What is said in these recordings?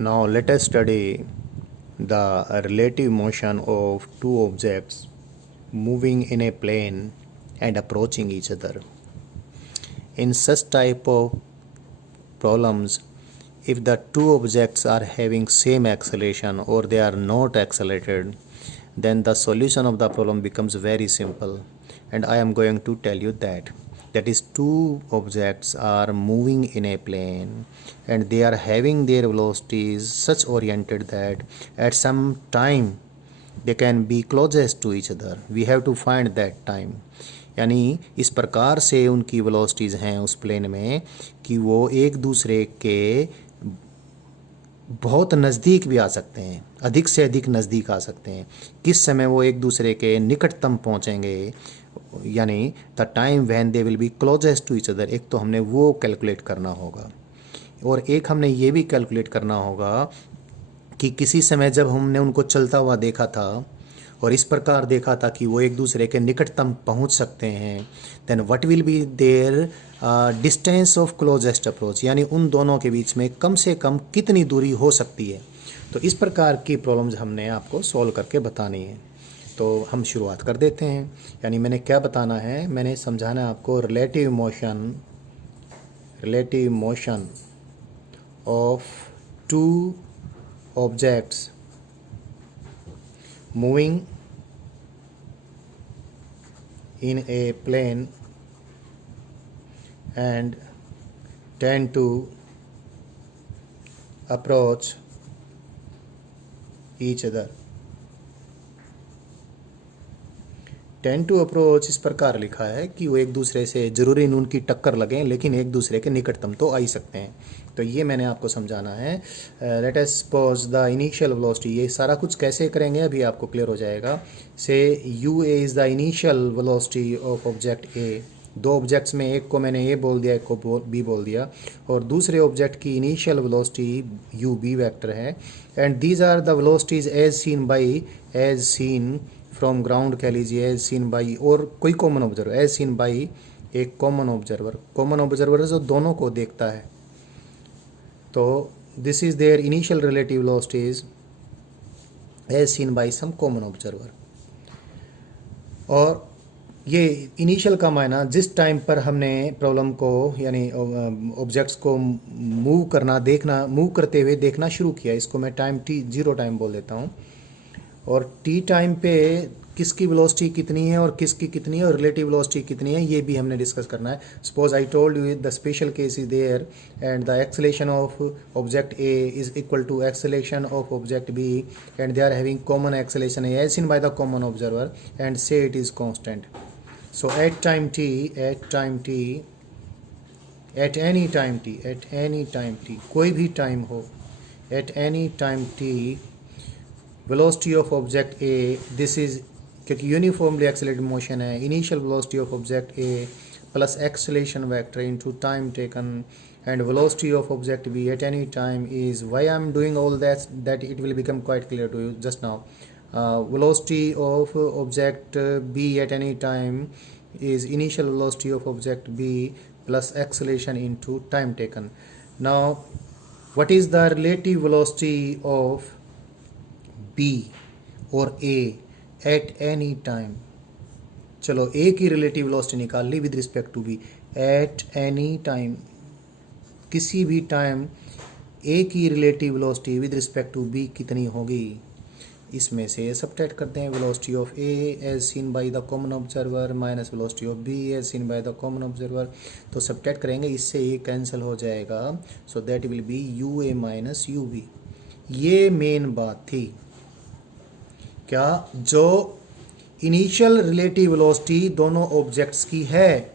Now let us study the relative motion of two objects moving in a plane and approaching each other. In such type of problems, if the two objects are having same acceleration or they are not accelerated, then the solution of the problem becomes very simple, and I am going to tell you that is, two objects are moving in a plane and they are having their velocities such oriented that at some time they can be closest to each other. We have to find that time. यानी इस प्रकार से उनकी velocities हैं उस plane में कि वो एक दूसरे के बहुत नज़दीक भी आ सकते हैं, अधिक से अधिक नज़दीक आ सकते हैं। किस समय वो एक दूसरे के निकटतम पहुंचेंगे, यानी the time when they will be closest to each other. एक तो हमने वो कैलकुलेट करना होगा और एक हमने ये भी कैलकुलेट करना होगा कि किसी समय जब हमने उनको चलता हुआ देखा था और इस प्रकार देखा था कि वो एक दूसरे के निकटतम पहुंच सकते हैं, then what will be their distance of closest approach, यानी उन दोनों के बीच में कम से कम कितनी दूरी हो सकती है। तो इस प्रकार की प्रॉब्लम्स हमने आपको सॉल्व करके बतानी है। तो हम शुरुआत कर देते हैं। यानी मैंने क्या बताना है, मैंने समझाना है आपको relative motion of two objects moving in a plane and tend to approach each other. Tend to approach इस प्रकार लिखा है कि वो एक दूसरे से ज़रूरी नहीं उनकी टक्कर लगें, लेकिन एक दूसरे के निकटतम तो आ ही सकते हैं। तो ये मैंने आपको समझाना है। Let us suppose the initial velocity, ये सारा कुछ कैसे करेंगे अभी आपको क्लियर हो जाएगा। Say u A is the initial velocity of object A. दो ऑब्जेक्ट्स में एक को मैंने ए बोल दिया, एक को बी बोल दिया, और दूसरे ऑब्जेक्ट की initial velocity u B vector है। And these are the velocities as seen from ground कह लीजिए, एज सीन बाई, और कोई common observer as seen by एक कॉमन ऑब्जर्वर जो दोनों को देखता है। तो this is their initial relative velocities as seen by some common observer. और ये इनिशियल का मायना जिस टाइम पर हमने प्रॉब्लम को यानी ऑब्जेक्ट्स को मूव करते हुए देखना शुरू किया, इसको मैं टाइम टी 0 टाइम बोल देता हूँ। और टी टाइम पे किसकी वेलोसिटी कितनी है और किसकी कितनी है और रिलेटिव वेलोसिटी कितनी है, ये भी हमने डिस्कस करना है। Suppose I told you the special case is there and the acceleration of object A is equal to acceleration of object B and they are having common acceleration as seen by the common observer and say it is constant. So at any time t कोई भी time हो, at any time t velocity of object A, this is क्योंकि uniformly accelerated motion है, initial velocity of object A plus acceleration vector into time taken and velocity of object B at any time is, why I am doing all that it will become quite clear to you just now. Velocity of object B at any time is initial velocity of object B plus acceleration into time taken. Now what is the relative velocity of B or A at any time? चलो A की relative velocity निकाल ली with respect to B at any time, किसी भी time A की relative velocity with respect to B कितनी होगी, इसमें से सब्ट्रैक्ट करते हैं। Velocity of A as seen by the common observer minus velocity of B as seen by the common observer, तो सब्ट्रैक्ट करेंगे, इससे ये कैंसिल हो जाएगा। So that will be u A minus u B. ये main बात थी क्या, जो इनिशियल रिलेटिव वेलोसिटी दोनों ऑब्जेक्ट्स की है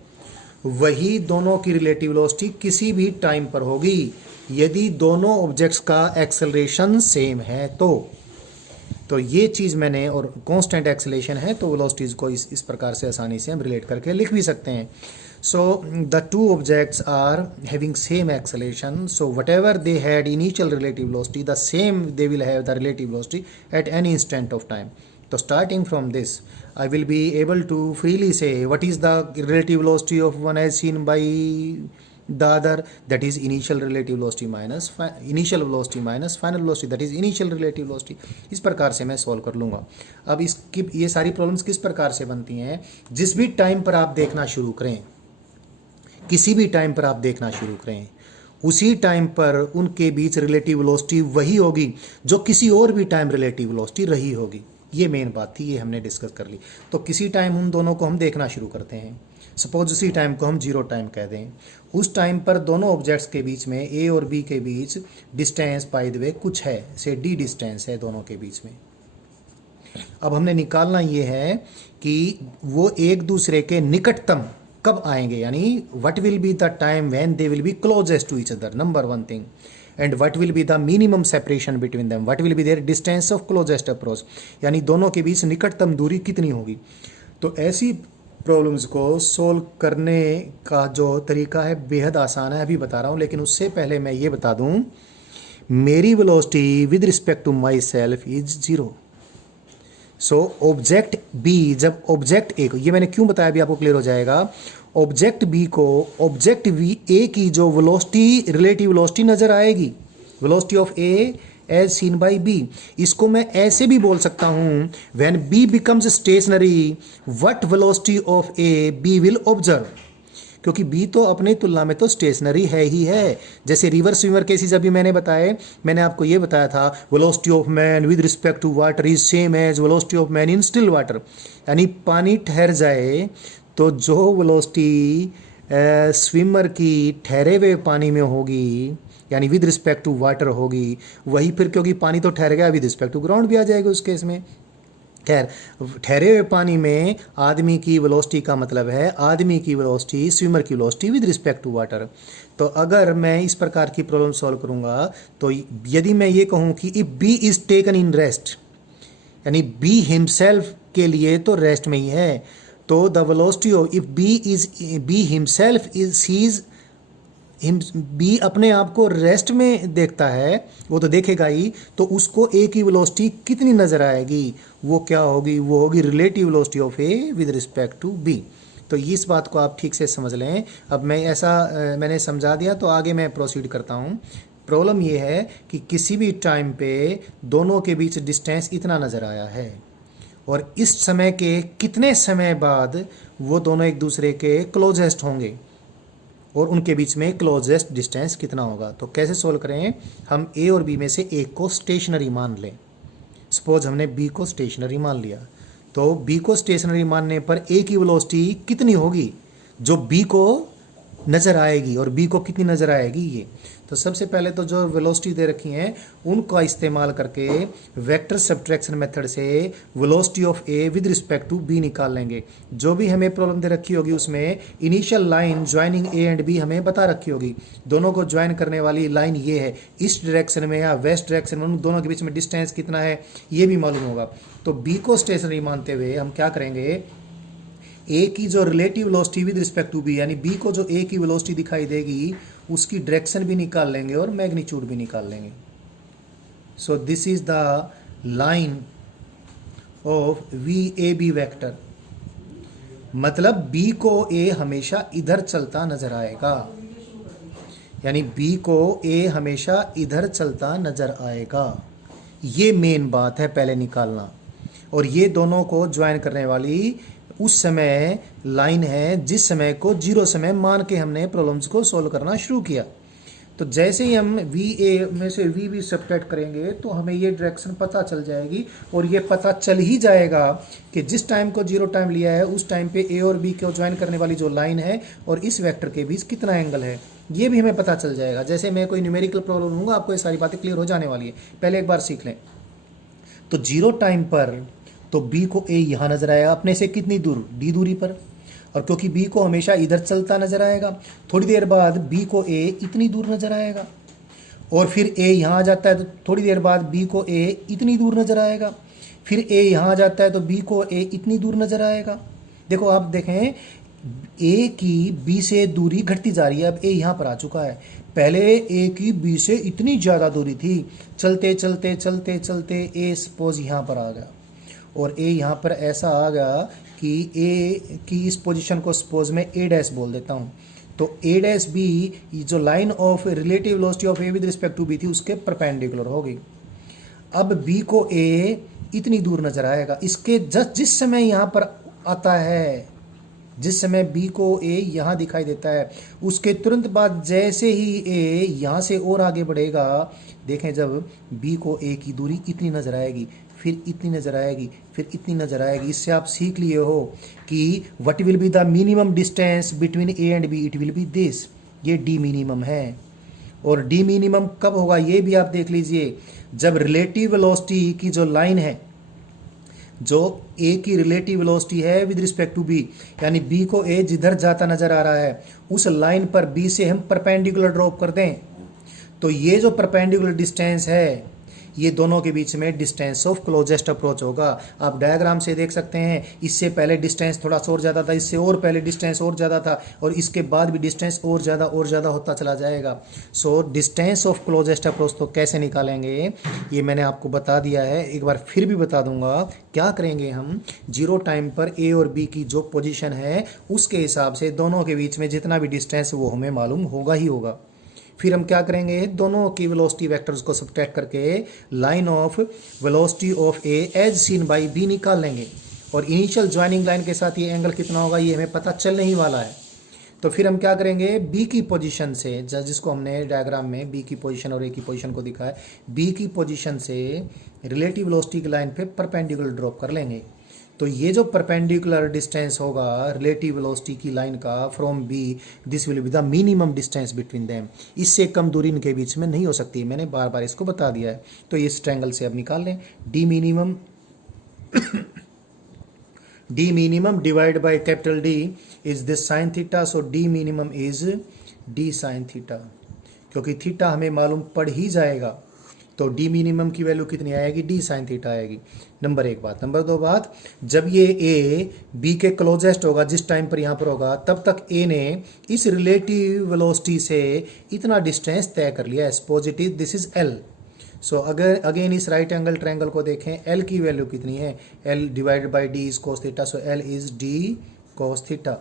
वही दोनों की रिलेटिव वेलोसिटी किसी भी टाइम पर होगी यदि दोनों ऑब्जेक्ट्स का एक्सेलरेशन सेम है। तो ये चीज़ मैंने, और कांस्टेंट एक्सेलरेशन है तो वेलोसिटीज को इस प्रकार से आसानी से हम रिलेट करके लिख भी सकते हैं। So the two objects are having same acceleration, so whatever they had initial relative velocity the same they will have the relative velocity at any instant of time. तो starting from this I will be able to freely say what is the relative velocity of one as seen by the other that is initial relative velocity minus initial velocity minus final velocity that is initial relative velocity. इस प्रकार से मैं solve कर लूँगा। अब इसकी ये सारी प्रॉब्लम्स किस प्रकार से बनती हैं, जिस भी टाइम पर आप देखना शुरू करें, किसी भी टाइम पर आप देखना शुरू करें, उसी टाइम पर उनके बीच रिलेटिव वेलोसिटी वही होगी जो किसी और भी टाइम रिलेटिव वेलोसिटी रही होगी। ये मेन बात थी, ये हमने डिस्कस कर ली। तो किसी टाइम उन दोनों को हम देखना शुरू करते हैं, सपोज उसी टाइम को हम जीरो टाइम कह दें। उस टाइम पर दोनों ऑब्जेक्ट्स के बीच में ए और बी के बीच डिस्टेंस बाय द वे कुछ है, से डी डिस्टेंस है दोनों के बीच में। अब हमने निकालना ये है कि वो एक दूसरे के निकटतम कब आएंगे, यानी what will be the time when they will be closest to each other, number one thing, and what will be the minimum separation between them, what will be their distance of closest approach, यानी दोनों के बीच निकटतम दूरी कितनी होगी। तो ऐसी problems को सोल्व करने का जो तरीका है बेहद आसान है, अभी बता रहा हूँ। लेकिन उससे पहले मैं ये बता दूँ, मेरी velocity with respect to myself is zero. So object B, जब ऑब्जेक्ट ए को, ये मैंने क्यों बताया अभी आपको क्लियर हो जाएगा, ऑब्जेक्ट बी को ऑब्जेक्ट बी ए की जो वेलोसिटी रिलेटिव वेलोसिटी नजर आएगी, velocity of A as seen by B, इसको मैं ऐसे भी बोल सकता हूं, when B becomes stationary what velocity of A B will observe, क्योंकि बी तो अपने तुलना में तो स्टेशनरी है ही है। जैसे रिवर स्विमर केसेस अभी मैंने बताए, मैंने आपको ये बताया था velocity of man with respect to water is same as velocity of man in still water, यानी पानी ठहर जाए तो जो वेलोसिटी स्विमर की ठहरे हुए पानी में होगी, यानी विद रिस्पेक्ट टू वाटर होगी, वही फिर क्योंकि पानी तो ठहर गया विद रिस्पेक्ट टू ग्राउंड भी आ जाएगा उस केस में। खैर, ठहरे हुए पानी में आदमी की वेलोसिटी का मतलब है आदमी की वेलोसिटी स्विमर की velocity with respect to water. तो अगर मैं इस प्रकार की प्रॉब्लम सॉल्व करूंगा, तो यदि मैं ये कहूं कि if B is taken in rest, यानी बी हिमसेल्फ के लिए तो रेस्ट में ही है, तो the velocity of if B himself is sees B अपने आप को रेस्ट में देखता है, वो तो देखेगा ही, तो उसको ए की वेलोसिटी कितनी नजर आएगी, वो क्या होगी, वो होगी relative velocity of A with respect to B. तो इस बात को आप ठीक से समझ लें। अब मैं मैंने समझा दिया, तो आगे मैं प्रोसीड करता हूँ। प्रॉब्लम ये है कि किसी भी टाइम पे दोनों के बीच डिस्टेंस इतना नज़र आया है, और इस समय के कितने समय बाद वो दोनों एक दूसरे के क्लोजेस्ट होंगे, और उनके बीच में क्लोजेस्ट डिस्टेंस कितना होगा। तो कैसे सोल्व करें, हम ए और बी में से एक को स्टेशनरी मान लें। सपोज हमने बी को स्टेशनरी मान लिया, तो बी को स्टेशनरी मानने पर ए की वेलोसिटी कितनी होगी जो बी को नज़र आएगी, और बी को कितनी नज़र आएगी ये। तो सबसे पहले तो जो वेलोसिटी दे रखी हैं उनका इस्तेमाल करके वेक्टर सब्ट्रैक्शन मेथड से velocity of A with respect to B निकाल लेंगे। जो भी हमें प्रॉब्लम दे रखी होगी उसमें initial line joining A and B हमें बता रखी होगी। दोनों को ज्वाइन करने वाली लाइन ये है, ईस्ट डायरेक्शन में या वेस्ट डायरेक्शन में, उन दोनों के बीच में डिस्टेंस कितना है ये भी मालूम होगा। तो बी को स्टेशनरी मानते हुए हम क्या करेंगे, ए की जो relative velocity with respect to B, यानी बी को जो ए की वेलोसिटी दिखाई देगी उसकी डायरेक्शन भी निकाल लेंगे और मैग्नीट्यूड भी निकाल लेंगे। So this is the line of v A B vector, मतलब बी को ए हमेशा इधर चलता नजर आएगा, यानी बी को ए हमेशा इधर चलता नजर आएगा। ये मेन बात है पहले निकालना। और ये दोनों को ज्वाइन करने वाली उस समय लाइन है जिस समय को जीरो समय मान के हमने प्रॉब्लम्स को सॉल्व करना शुरू किया। तो जैसे ही हम वी ए में से वी भी सब्ट्रैक्ट करेंगे तो हमें ये डायरेक्शन पता चल जाएगी, और ये पता चल ही जाएगा कि जिस टाइम को जीरो टाइम लिया है उस टाइम पे ए और बी को ज्वाइन करने वाली जो लाइन है और इस वेक्टर के बीच कितना एंगल है ये भी हमें पता चल जाएगा। जैसे मैं कोई न्यूमेरिकल प्रॉब्लम लूँगा आपको ये सारी बातें क्लियर हो जाने वाली है, पहले एक बार सीख लें। तो जीरो टाइम पर तो बी को ए यहाँ नजर आएगा अपने से कितनी दूर, डी दूरी पर, और क्योंकि बी को हमेशा इधर चलता नजर आएगा, थोड़ी देर बाद बी को ए इतनी दूर नजर आएगा, और फिर ए यहाँ आ जाता है तो थोड़ी देर बाद बी को ए इतनी दूर नजर आएगा, फिर ए यहाँ आ जाता है तो बी को ए इतनी दूर नजर आएगा। देखो आप देखें ए की बी से दूरी घटती जा रही है, अब ए यहाँ पर आ चुका है, पहले ए की बी से इतनी ज़्यादा दूरी थी, चलते चलते चलते चलते ए सपोज यहाँ पर आ गया, और ए यहाँ पर ऐसा आ गया कि ए की इस पोजीशन को सपोज मैं ए डैश बोल देता हूँ। तो ए डैश बी जो line of relative velocity of A with respect to B थी उसके परपेंडिकुलर होगी। अब बी को ए इतनी दूर नजर आएगा, इसके जस्ट जिस समय यहाँ पर आता है, जिस समय बी को ए यहाँ दिखाई देता है, उसके तुरंत बाद जैसे ही ए यहाँ से और आगे बढ़ेगा, देखें जब बी को ए की दूरी इतनी नजर आएगी, फिर इतनी नजर आएगी, फिर इतनी नजर आएगी। इससे आप सीख लिए हो कि what will be the minimum distance between A and B, it will be this, ये डी मिनिमम है। और डी मिनिमम कब होगा ये भी आप देख लीजिए, जब रिलेटिव वेलोसिटी की जो लाइन है, जो ए की रिलेटिव वेलोसिटी है विद रिस्पेक्ट टू बी, यानी बी को ए जिधर जाता नजर आ रहा है उस लाइन पर बी से हम परपेंडिकुलर ड्रॉप कर दें, तो ये जो परपेंडिकुलर डिस्टेंस है ये दोनों के बीच में डिस्टेंस ऑफ क्लोजेस्ट अप्रोच होगा। आप डायग्राम से देख सकते हैं, इससे पहले डिस्टेंस थोड़ा सा और ज़्यादा था, इससे और पहले डिस्टेंस और ज़्यादा था, और इसके बाद भी डिस्टेंस और ज़्यादा होता चला जाएगा। So distance of closest approach तो कैसे निकालेंगे ये मैंने आपको बता दिया है, एक बार फिर भी बता दूंगा। क्या करेंगे हम, जीरो टाइम पर ए और बी की जो पोजीशन है उसके हिसाब से दोनों के बीच में जितना भी डिस्टेंस वो हमें मालूम होगा ही होगा। फिर हम क्या करेंगे, दोनों की वेलोसिटी वेक्टर्स को सब्ट्रैक्ट करके line of velocity of A as seen by B निकाल लेंगे, और इनिशियल ज्वाइनिंग लाइन के साथ ये एंगल कितना होगा ये हमें पता चलने ही वाला है। तो फिर हम क्या करेंगे, बी की पोजीशन से, जिसको हमने डायग्राम में बी की पोजीशन और ए की पोजीशन को दिखा है, बी की पोजीशन से रिलेटिव वेलोसिटी की लाइन पे परपेंडिकुलर ड्रॉप कर लेंगे। तो ये जो परपेंडिकुलर डिस्टेंस होगा रिलेटिव वेलोसिटी की लाइन का from B, this will be the minimum distance between them, इससे कम दूरी इनके बीच में नहीं हो सकती, मैंने बार बार इसको बता दिया है। तो इस ट्रायंगल से अब निकाल लें, D minimum D minimum divide by capital D is this sine theta, so D minimum is D sine theta, क्योंकि थीटा हमें मालूम पड़ ही जाएगा, तो डी मिनिमम की वैल्यू कितनी आएगी, डी साइन थीटा आएगी। नंबर एक बात। नंबर दो बात, जब ये ए बी के क्लोजेस्ट होगा, जिस टाइम पर यहाँ पर होगा, तब तक ए ने इस रिलेटिव वेलोसिटी से इतना डिस्टेंस तय कर लिया as positive, this is L. So अगर अगेन इस राइट एंगल ट्रायंगल को देखें, एल की वैल्यू कितनी है, L divided by D is cos theta, so l is d cos theta.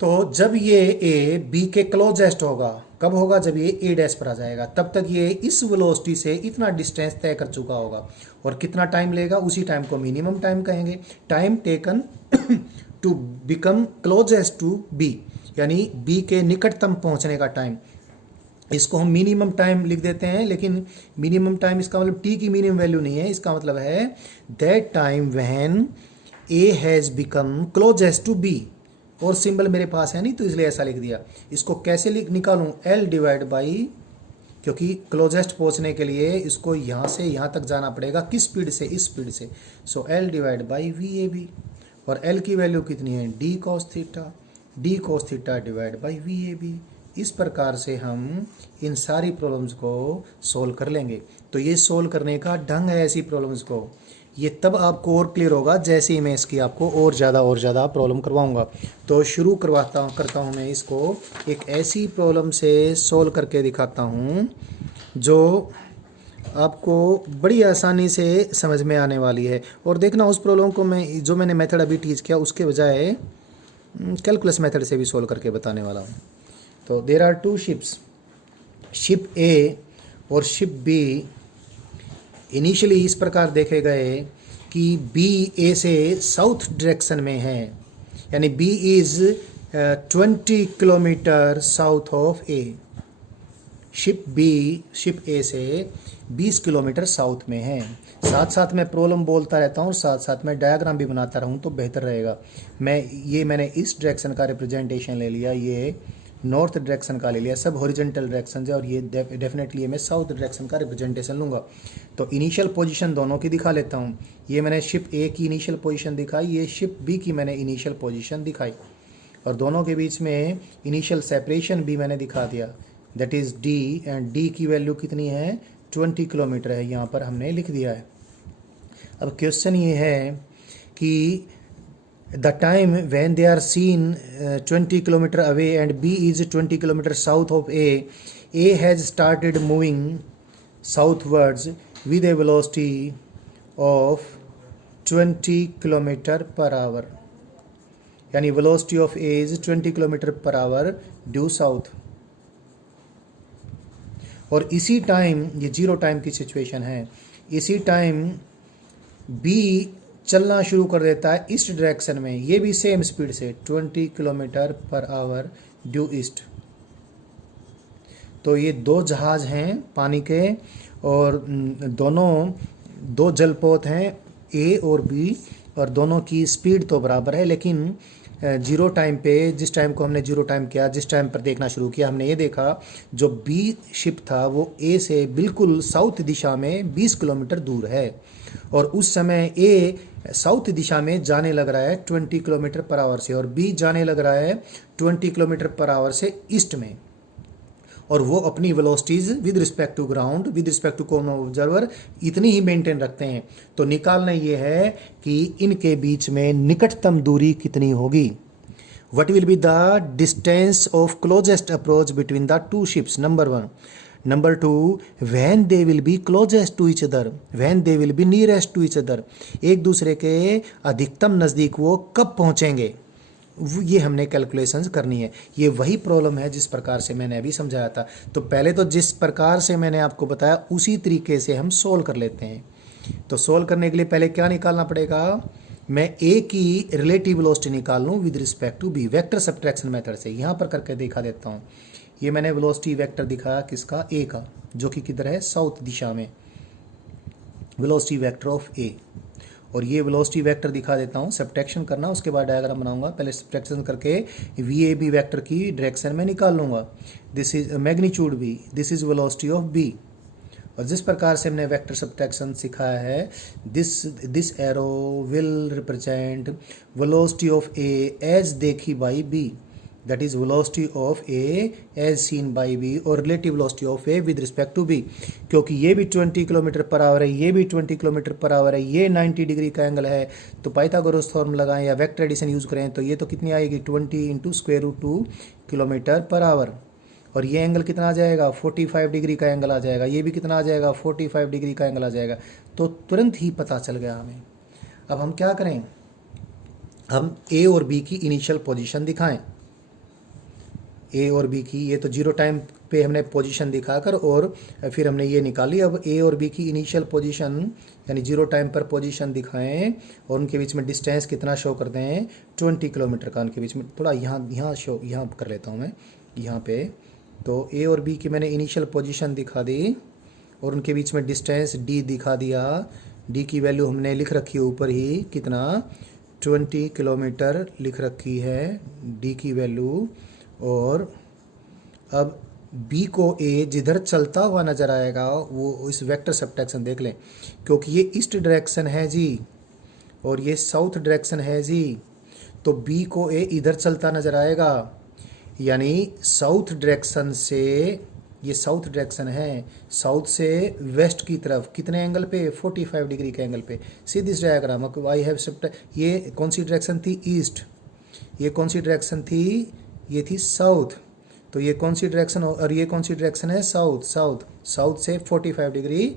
तो जब ये ए बी के क्लोजेस्ट होगा, कब होगा, जब ये ए डैश पर आ जाएगा, तब तक ये इस वेलोसिटी से इतना डिस्टेंस तय कर चुका होगा, और कितना टाइम लेगा, उसी टाइम को मिनिमम टाइम कहेंगे, time taken to become closest to B, यानी बी के निकटतम पहुंचने का टाइम, इसको हम मिनिमम टाइम लिख देते हैं। लेकिन मिनिमम टाइम इसका मतलब टी की मिनिमम वैल्यू नहीं है, इसका मतलब है that time when A has become closest to B, और सिंबल मेरे पास है नहीं तो इसलिए ऐसा लिख दिया। इसको कैसे निकालूं, एल डिवाइड बाई, क्योंकि क्लोजेस्ट पहुंचने के लिए इसको यहाँ से यहाँ तक जाना पड़ेगा, किस स्पीड से, इस स्पीड से, so L divide by v A B, और एल की वैल्यू कितनी है, d cos theta divide by v A B. इस प्रकार से हम इन सारी प्रॉब्लम्स को सोल्व कर लेंगे। तो ये सोल्व करने का ढंग है ऐसी प्रॉब्लम्स को, ये तब आपको और क्लियर होगा जैसे ही मैं इसकी आपको और ज़्यादा प्रॉब्लम करवाऊंगा। तो शुरू करता हूँ मैं इसको एक ऐसी प्रॉब्लम से सोल्व करके दिखाता हूँ जो आपको बड़ी आसानी से समझ में आने वाली है। और देखना उस प्रॉब्लम को मैं जो मैंने मेथड अभी टीच किया उसके बजाय कैलकुलस मेथड से भी सोल्व करके बताने वाला हूँ। तो there are two ships, ship A और शिप बी इनिशियली इस प्रकार देखे गए कि बी ए से साउथ डायरेक्शन में है, यानी B is 20 kilometre south of A, ship A से 20 किलोमीटर साउथ में है। साथ साथ मैं प्रॉब्लम बोलता रहता हूँ और साथ साथ मैं डायग्राम भी बनाता रहूँ तो बेहतर रहेगा। मैंने इस डायरेक्शन का रिप्रेजेंटेशन ले लिया, ये नॉर्थ डायरेक्शन का ले लिया, सब हॉरिजॉन्टल डायरेक्शन है, और ये डेफिनेटली मैं साउथ डायरेक्शन का रिप्रेजेंटेशन लूँगा। तो इनिशियल पोजीशन दोनों की दिखा लेता हूँ। ये मैंने शिप ए की इनिशियल पोजीशन दिखाई, ये शिप बी की मैंने इनिशियल पोजीशन दिखाई, और दोनों के बीच में इनिशियल सेपरेशन भी मैंने दिखा दिया, that is D, and D की वैल्यू कितनी है, 20 किलोमीटर है, यहाँ पर हमने लिख दिया है। अब क्वेश्चन ये है कि the time when they are seen 20 kilometer away and B is 20 kilometer south of A has started moving southwards with a velocity of 20 kilometer per hour, यानी velocity of A is 20 kilometre per our due south. और इसी time, ये zero time की situation है, इसी time B चलना शुरू कर देता है ईस्ट डायरेक्शन में, ये भी सेम स्पीड से 20 kilometre per our due east. तो ये दो जहाज हैं पानी के, और दोनों दो जलपोत हैं ए और बी, और दोनों की स्पीड तो बराबर है, लेकिन जीरो टाइम पे, जिस टाइम को हमने जीरो टाइम किया, जिस टाइम पर देखना शुरू किया, हमने ये देखा जो बी शिप था वो ए से बिल्कुल साउथ दिशा में 20 किलोमीटर दूर है, और उस समय ए साउथ दिशा में जाने लग रहा है 20 किलोमीटर पर आवर से, और बी जाने लग रहा है 20 किलोमीटर पर आवर से ईस्ट में, और वो अपनी velocities with respect to ground, with respect to common observer इतनी ही मेंटेन रखते हैं। तो निकालना ये है कि इनके बीच में निकटतम दूरी कितनी होगी। What will be the distance of closest approach between the two ships, number 1। Number 2, when they will be closest to each other, when they will be nearest to each other, एक दूसरे के अधिकतम नज़दीक वो कब पहुंचेंगे, ये हमने कैलकुलेशंस करनी है। ये वही प्रॉब्लम है जिस प्रकार से मैंने अभी समझाया था। तो पहले तो जिस प्रकार से मैंने आपको बताया उसी तरीके से हम सोल्व कर लेते हैं। तो सोल्व करने के लिए पहले क्या निकालना पड़ेगा, मैं ए की रिलेटिव वेलोसिटी निकाल लूँ with respect to B, vector subtraction method से। यहाँ पर करके दिखा देता हूँ। ये मैंने वेलोसिटी वेक्टर दिखाया किसका, ए का, जो कि किधर है, साउथ दिशा में, वेलोसिटी वेक्टर ऑफ ए। और ये वेलोसिटी वेक्टर दिखा देता हूँ, सब्ट्रैक्शन करना, उसके बाद डायग्राम बनाऊंगा। पहले सब्ट्रैक्शन करके वी ए बी वैक्टर की डायरेक्शन में निकाल लूँगा। This is magnitude B, this is velocity of B. और जिस प्रकार से हमने वेक्टर सब्ट्रैक्शन सिखाया है, this arrow will represent velocity of A as देखी by B, that is velocity of A as seen by B, और relative velocity of A with respect to B। क्योंकि ये भी 20 किलोमीटर पर आवर है, ये भी 20 किलोमीटर पर आवर है, ये 90 डिग्री का एंगल है, तो पाइथागोरस थ्योरम लगाएं या वेक्टर एडिशन यूज़ करें तो ये तो कितनी आएगी, 20 into square root 2 kilometre per hour. और ये एंगल कितना आ जाएगा, 45 डिग्री का एंगल आ जाएगा, ये भी कितना आ जाएगा, 45 डिग्री का एंगल आ जाएगा। तो तुरंत ही पता चल गया हमें। अब हम क्या करें, हम ए और बी की इनिशियल पोजीशन दिखाएं, ए और बी की। ये तो जीरो टाइम पे हमने पोजीशन दिखाकर और फिर हमने ये निकाली। अब ए और बी की इनिशियल पोजीशन यानी जीरो टाइम पर पोजीशन दिखाएं, और उनके बीच में डिस्टेंस कितना शो करते हैं, 20 किलोमीटर का उनके बीच में। थोड़ा यहाँ शो यहाँ कर लेता हूँ मैं, यहाँ पे। तो ए और बी की मैंने इनिशियल पोजीशन दिखा दी, और उनके बीच में डिस्टेंस डी दिखा दिया। डी की वैल्यू हमने लिख रखी है ऊपर ही, कितना, 20 किलोमीटर लिख रखी है डी की वैल्यू। और अब बी को ए जिधर चलता हुआ नज़र आएगा वो इस वेक्टर सब्ट्रैक्शन देख लें, क्योंकि ये ईस्ट डायरेक्शन है जी और ये साउथ डायरेक्शन है जी, तो बी को ए इधर चलता नज़र आएगा, यानी साउथ डायरेक्शन से, ये साउथ डायरेक्शन है, साउथ से वेस्ट की तरफ कितने एंगल पे, 45 डिग्री के एंगल पे। See this diagram, I have ये कौन सी डायरेक्शन थी, ईस्ट, ये कौन सी डायरेक्शन थी, ये थी साउथ। तो ये कौन सी डायरेक्शन और ये कौन सी डायरेक्शन है, साउथ। साउथ से 45 डिग्री,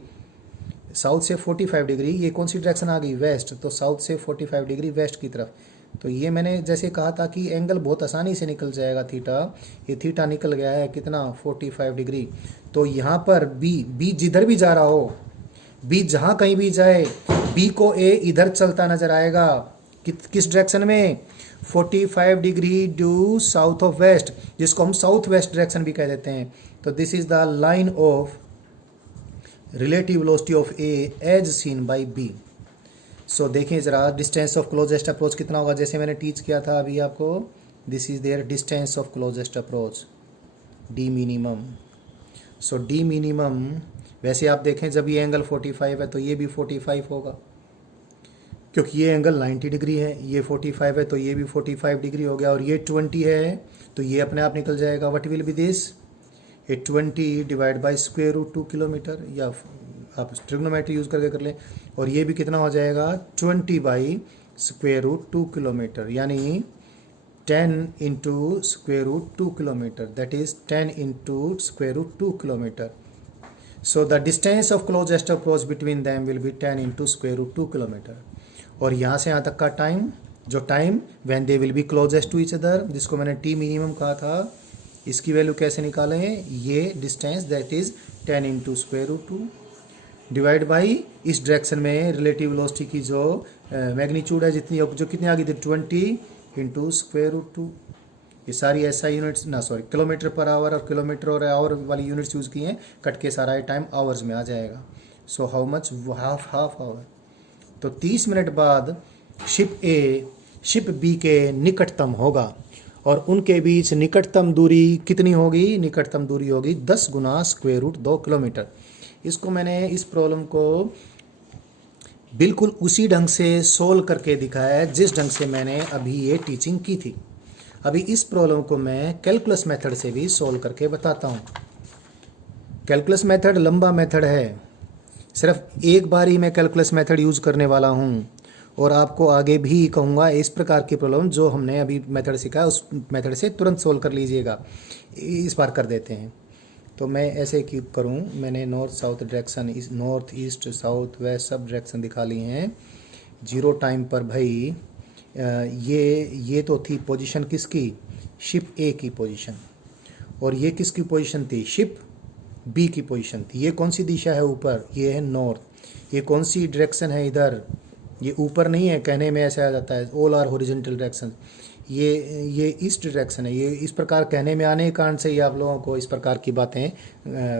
साउथ से 45 डिग्री, ये कौन सी डायरेक्शन आ गई, वेस्ट। तो साउथ से 45 डिग्री वेस्ट की तरफ। तो ये मैंने जैसे कहा था कि एंगल बहुत आसानी से निकल जाएगा थीटा, ये थीटा निकल गया है कितना, 45 डिग्री। तो यहाँ पर बी जिधर भी जा रहा हो, बी जहाँ कहीं भी जाए, बी को ए इधर चलता नजर आएगा, किस डायरेक्शन में, 45 degree due south of west, जिसको हम साउथ वेस्ट डायरेक्शन भी कह देते हैं। तो this is the line of relative velocity of A as seen by B. So देखें ज़रा, डिस्टेंस ऑफ क्लोजेस्ट अप्रोच कितना होगा, जैसे मैंने टीच किया था अभी आपको, this is their distance of closest approach, D minimum. So D minimum, वैसे आप देखें जब ये एंगल 45 है तो ये भी 45 होगा, क्योंकि ये एंगल 90 डिग्री है, ये 45 है तो ये भी 45 डिग्री हो गया, और ये 20 है तो ये अपने आप निकल जाएगा। व्हाट विल बी दिस, ये 20 divide by square root 2 kilometre, या आप ट्रिग्नोमेट्री यूज़ करके कर लें। और ये भी कितना हो जाएगा, 20 बाई स्क्वायर रूट 2 किलोमीटर, यानी 10 into square root 2 kilometre, that is 10 into square root 2 kilometre. So the distance of closest approach between them will be 10 into square root 2 kilometre. और यहाँ से यहाँ तक का टाइम जो time when they will be closest to each other, जिसको मैंने T minimum कहा था, इसकी वैल्यू कैसे निकालें? ये distance that is 10 into square root 2 divide by इस डायरेक्शन में रिलेटिव वेलोसिटी की जो मैग्नीट्यूड है जितनी, जो कितनी आ गई थी 20 इंटू स्क्वायर रूट 2। ये सारी ऐसा यूनिट्स ना सॉरी किलोमीटर पर आवर और किलोमीटर और आवर वाली यूनिट्स यूज़ की हैं, कट के सारा टाइम आवर्स में आ जाएगा। So how much? Half hour. तो 30 मिनट बाद शिप ए शिप बी के निकटतम होगा और उनके बीच निकटतम दूरी कितनी होगी? निकटतम दूरी होगी 10 गुना स्क्वायर रूट 2 किलोमीटर। इसको मैंने इस प्रॉब्लम को बिल्कुल उसी ढंग से सोल्व करके दिखाया है जिस ढंग से मैंने अभी ये टीचिंग की थी। अभी इस प्रॉब्लम को मैं कैलकुलस मेथड से भी सोल्व करके बताता हूँ। कैलकुलस मेथड लंबा मेथड है, सिर्फ एक बार ही मैं कैलकुलस मेथड यूज़ करने वाला हूँ और आपको आगे भी कहूँगा इस प्रकार की प्रॉब्लम जो हमने अभी मेथड सीखा है उस मेथड से तुरंत सोल्व कर लीजिएगा। इस बार कर देते हैं। तो मैं ऐसे क्यों करूँ, मैंने नॉर्थ साउथ डायरेक्शन, इस north east south west sub direction दिखा ली हैं। जीरो टाइम पर भाई ये तो थी पोजीशन किसकी? शिप ए की पोजीशन। और ये किसकी पोजीशन थी? शिप बी की पोजीशन थी। ये कौन सी दिशा है ऊपर? ये है नॉर्थ। ये कौन सी डायरेक्शन है इधर? ये ऊपर नहीं है, कहने में ऐसा आ जाता है ऑल आर हॉरिजॉन्टल डायरेक्शन। ये ईस्ट डायरेक्शन है। ये इस प्रकार कहने में आने के कारण से ही आप लोगों को इस प्रकार की बातें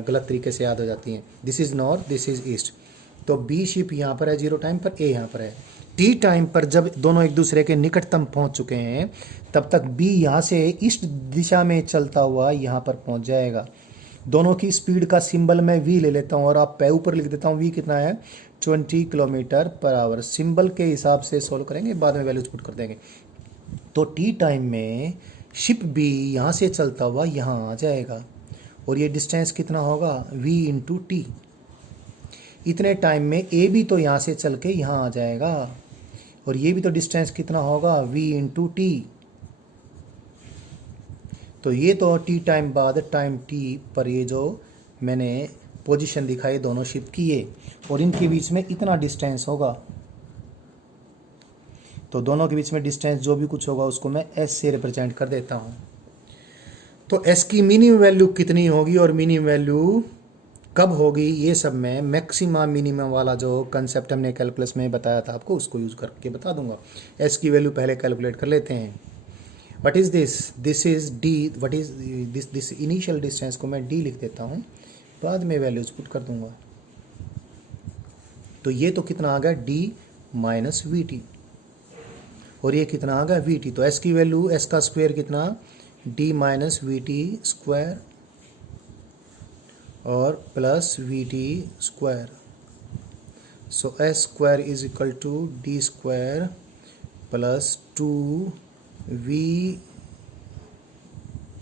गलत तरीके से याद हो जाती हैं। This is north, this is east. तो बी शिप यहाँ पर है जीरो टाइम पर, ए यहाँ पर है। टी टाइम पर जब दोनों एक दूसरे के निकटतम पहुँच चुके हैं तब तक बी यहाँ से ईस्ट दिशा में चलता हुआ यहाँ पर पहुँच जाएगा। दोनों की स्पीड का सिंबल मैं वी ले लेता हूँ और आप पे ऊपर लिख देता हूँ। वी कितना है? 20 किलोमीटर पर आवर। सिंबल के हिसाब से सोल्व करेंगे, बाद में वैल्यूज पुट कर देंगे। तो टी टाइम में शिप बी यहाँ से चलता हुआ यहाँ आ जाएगा और ये डिस्टेंस कितना होगा? V into t. इतने टाइम में ए भी तो यहाँ से चल के यहाँ आ जाएगा और ये भी तो डिस्टेंस कितना होगा? V into t. तो ये तो टी टाइम बाद टाइम टी पर ये जो मैंने पोजीशन दिखाई दोनों शिप की ये, और इनके बीच में इतना डिस्टेंस होगा। तो दोनों के बीच में डिस्टेंस जो भी कुछ होगा उसको मैं एस से रिप्रेजेंट कर देता हूँ। तो एस की मिनिमम वैल्यू कितनी होगी और मिनिमम वैल्यू कब होगी, ये सब मैं मैक्सिमम मिनिमम वाला जो कंसेप्ट हमने कैलकुलस में बताया था आपको उसको यूज़ करके बता दूंगा। एस की वैल्यू पहले कैलकुलेट कर लेते हैं। What is this? This is D. What is this initial distance को मैं डी लिख देता हूँ, बाद में वैल्यूज पुट कर दूंगा। तो ये तो कितना आ गया? D minus v t. और ये कितना आ गया? V t. तो एस की वैल्यू, एस का स्क्वायर कितना? D minus v t square और plus v t square. So s square is equal to d square plus 2 v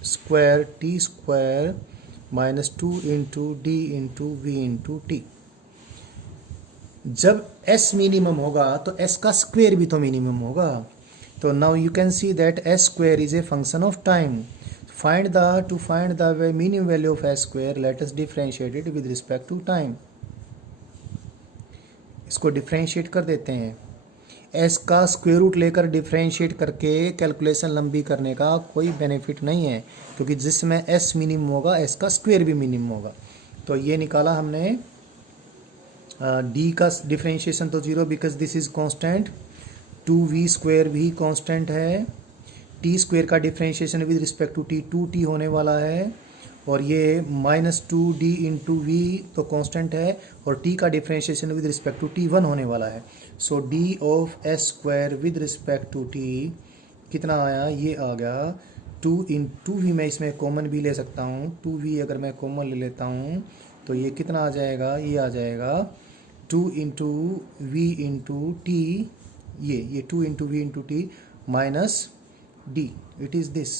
square t square minus 2 into d into v into t. जब s minimum होगा तो s का square भी तो minimum होगा। तो now you can see that s square is a function of time. To find the minimum value of s square let us differentiate it with respect to time. इसको differentiate कर देते हैं। s का square root लेकर differentiate करके calculation लंबी करने का कोई बेनिफिट नहीं है, क्योंकि जिसमें s मिनिमम होगा s का स्क्वायर भी मिनिमम होगा। तो ये निकाला हमने। डी का डिफरेंशिएशन तो zero because this is constant. 2v square भी कांस्टेंट है। टी स्क्वायर का differentiation with respect to t 2t होने वाला है और ये माइनस 2d इंटू वी तो कांस्टेंट है और t का differentiation with respect to t 1 होने वाला है। So d of s square with respect to t कितना आया? ये आ गया 2 इंटू वी। मैं इसमें कॉमन भी ले सकता हूँ। 2v अगर मैं कॉमन ले लेता हूँ तो ये कितना आ जाएगा? ये आ जाएगा 2 इंटू वी इंटू टी। ये 2 into v into t minus d. It is this.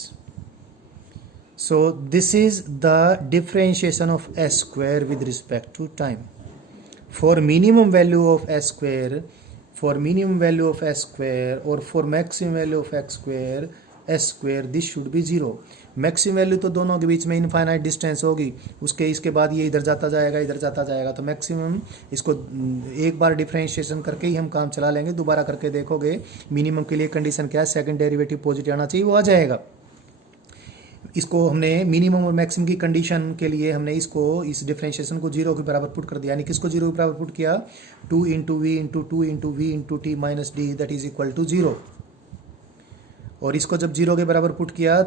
So this is the differentiation of s square with respect to time. For minimum value of s square, or for maximum value of x square, S square, this should be zero. Maximum value तो दोनों के बीच में infinite distance होगी, इसके बाद ये इधर जाता जाएगा, इधर जाता जाएगा, तो मैक्सिमम इसको एक बार डिफरेंशिएशन करके ही हम काम चला लेंगे। दोबारा करके देखोगे मिनिमम के लिए कंडीशन क्या है, सेकंड डेरिवेटिव पॉजिटिव आना चाहिए, वो आ जाएगा। इसको हमने मिनिमम और मैक्सिमम की कंडीशन के लिए हमने इसको इस डिफरेंशिएशन को जीरो के बराबर पुट कर दिया, यानी किसको जीरो के बराबर पुट किया, 2 into v into 2 into v into t minus d that is equal to zero. और इसको जब जीरो के बराबर पुट किया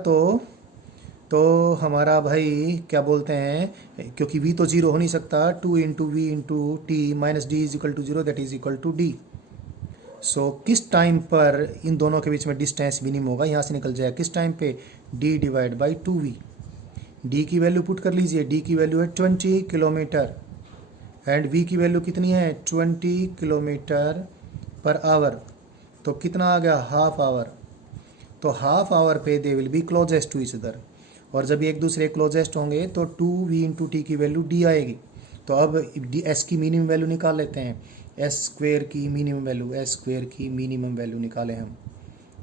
तो हमारा भाई क्या बोलते हैं, क्योंकि v तो जीरो हो नहीं सकता, 2 into v into t minus d is equal to zero that is equal to d. So किस टाइम पर इन दोनों के बीच में डिस्टेंस मिनिमम होगा, यहाँ से निकल जाएगा किस टाइम पे, d divide by 2v। d की वैल्यू पुट कर लीजिए, d की वैल्यू है 20 किलोमीटर एंड v की वैल्यू कितनी है 20 किलोमीटर पर आवर, तो कितना आ गया हाफ आवर। तो हाफ आवर पे they will be closest to each other, और जब एक दूसरे क्लोजेस्ट होंगे तो 2v इंटू टी की वैल्यू d आएगी। तो अब s की मिनिमम वैल्यू निकाल लेते हैं, एस स्क्वेयर की मिनिमम वैल्यू, एस स्क्वेयर की मिनिमम वैल्यू निकालें हम।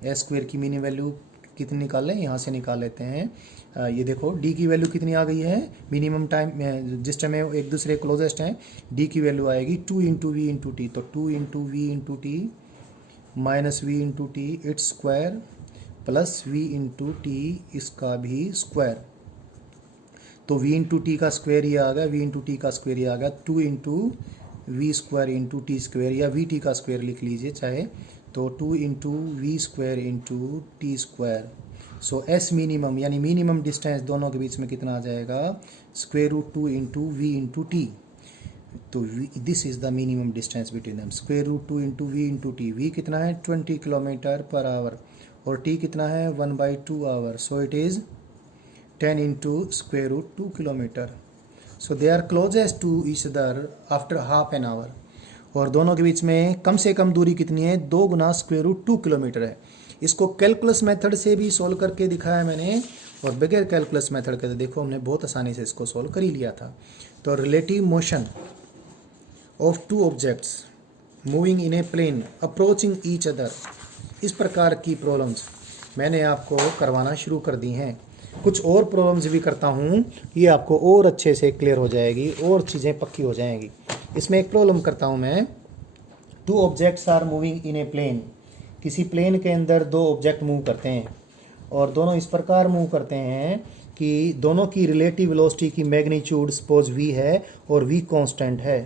एस स्क्वेयर की मिनिमम वैल्यू कितनी निकाल लें, यहाँ से निकाल लेते हैं। ये देखो d की वैल्यू कितनी आ गई है, मिनिमम टाइम जिस टाइम एक दूसरे क्लोजेस्ट हैं, d की वैल्यू आएगी 2 इंटू वी इंटू टी, तो 2 into v into t minus v into t it's square plus v into t इसका भी स्क्वायर। तो v इंटू टी का स्क्वायर ये आ गया, v इंटू टी का स्क्वायर ये आ गया 2 into v square into t square, या वी टी का स्क्वायर लिख लीजिए चाहे, तो 2 into v square into t square. So s minimum यानी मिनिमम डिस्टेंस दोनों के बीच में कितना आ जाएगा, square root 2 into v into t. तो this is the minimum distance between them, square root 2 into v into t. V कितना है 20 किलोमीटर पर आवर और टी कितना है 1/2 hour, so it is 10 into square root 2 kilometre. So they are closest to each other after half an hour, और दोनों के बीच में कम से कम दूरी कितनी है, 2 गुना स्क्वायर रूट 2 किलोमीटर है। इसको कैलकुलस मेथड से भी सोल्व करके दिखाया मैंने, और बगैर कैलकुलस मेथड के तो देखो हमने बहुत आसानी से इसको सोल्व कर ही लिया था। तो relative motion of two objects moving in a plane approaching each other, इस प्रकार की प्रॉब्लम्स मैंने आपको करवाना शुरू कर दी हैं। कुछ और प्रॉब्लम्स भी करता हूँ, ये आपको और अच्छे से क्लियर हो जाएगी और चीज़ें पक्की हो जाएंगी। इसमें एक प्रॉब्लम करता हूँ मैं, 2 objects are moving in a plane, किसी प्लेन के अंदर 2 ऑब्जेक्ट मूव करते हैं और दोनों इस प्रकार मूव करते हैं कि दोनों की रिलेटिव वेलोसिटी की मैग्नीट्यूड सपोज v है और v कांस्टेंट है।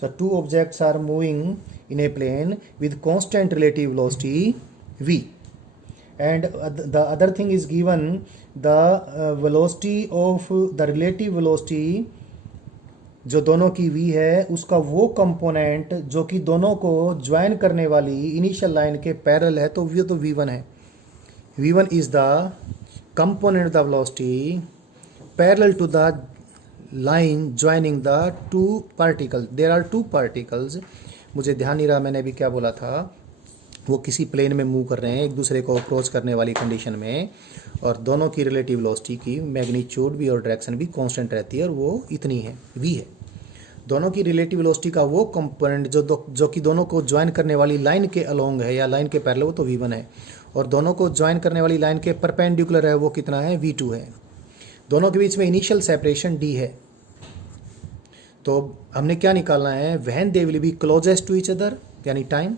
So 2 objects are moving in a plane with constant relative velocity v, and the other thing is given the velocity of the relative velocity जो दोनों की v है उसका वो कंपोनेंट जो कि दोनों को ज्वाइन करने वाली इनिशियल लाइन के पैरेलल है, तो v1 है। v1 is the component of the velocity parallel to the line joining the two particles. There are 2 particles, मुझे ध्यान नहीं रहा मैंने अभी क्या बोला था, वो किसी प्लेन में मूव कर रहे हैं एक दूसरे को अप्रोच करने वाली कंडीशन में, और दोनों की रिलेटिव वेलोसिटी की मैग्नीट्यूड भी और डायरेक्शन भी कांस्टेंट रहती है, और वो इतनी है v है। दोनों की रिलेटिव वेलोसिटी का वो कंपोनेंट जो कि दोनों को ज्वाइन करने वाली लाइन के अलोंग है या लाइन के पैरेलल, वो तो v1 है, और दोनों को ज्वाइन करने वाली लाइन के परपेंडिकुलर है, वो कितना है v2 है। दोनों के बीच में इनिशियल सेपरेशन d है। तो हमने क्या निकालना है, when they will be closest to each other यानी time,